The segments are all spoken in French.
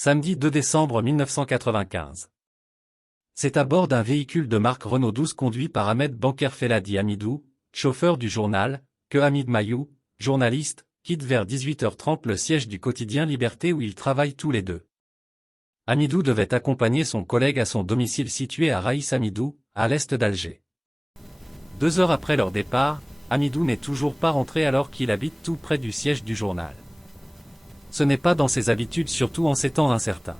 Samedi 2 décembre 1995. C'est à bord d'un véhicule de marque Renault 12 conduit par Ahmed Banker Feladi Hamidou, chauffeur du journal, que Hamid Mayou, journaliste, quitte vers 18h30 le siège du quotidien Liberté où ils travaillent tous les deux. Hamidou devait accompagner son collègue à son domicile situé à Raïs Hamidou, à l'est d'Alger. 2 heures après leur départ, Hamidou n'est toujours pas rentré alors qu'il habite tout près du siège du journal. Ce n'est pas dans ses habitudes, surtout en ces temps incertains.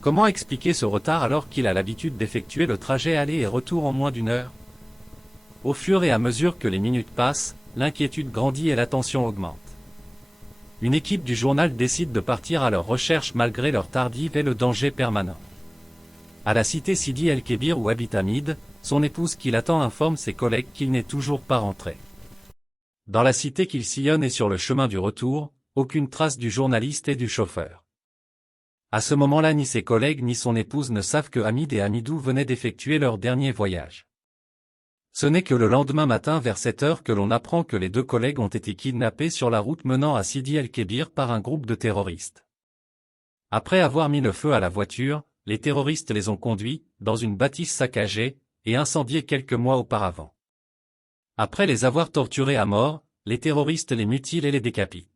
Comment expliquer ce retard alors qu'il a l'habitude d'effectuer le trajet aller et retour en moins d'1 heure? Au fur et à mesure que les minutes passent, l'inquiétude grandit et la tension augmente. Une équipe du journal décide de partir à leur recherche malgré leur tardive et le danger permanent. À la cité Sidi El-Kébir où habite Hamid, son épouse qui l'attend informe ses collègues qu'il n'est toujours pas rentré. Dans la cité qu'il sillonne et sur le chemin du retour, aucune trace du journaliste et du chauffeur. À ce moment-là, ni ses collègues ni son épouse ne savent que Hamid et Hamidou venaient d'effectuer leur dernier voyage. Ce n'est que le lendemain matin vers 7 heures que l'on apprend que les 2 collègues ont été kidnappés sur la route menant à Sidi El-Kébir par un groupe de terroristes. Après avoir mis le feu à la voiture, les terroristes les ont conduits, dans une bâtisse saccagée, et incendiée quelques mois auparavant. Après les avoir torturés à mort, les terroristes les mutilent et les décapitent.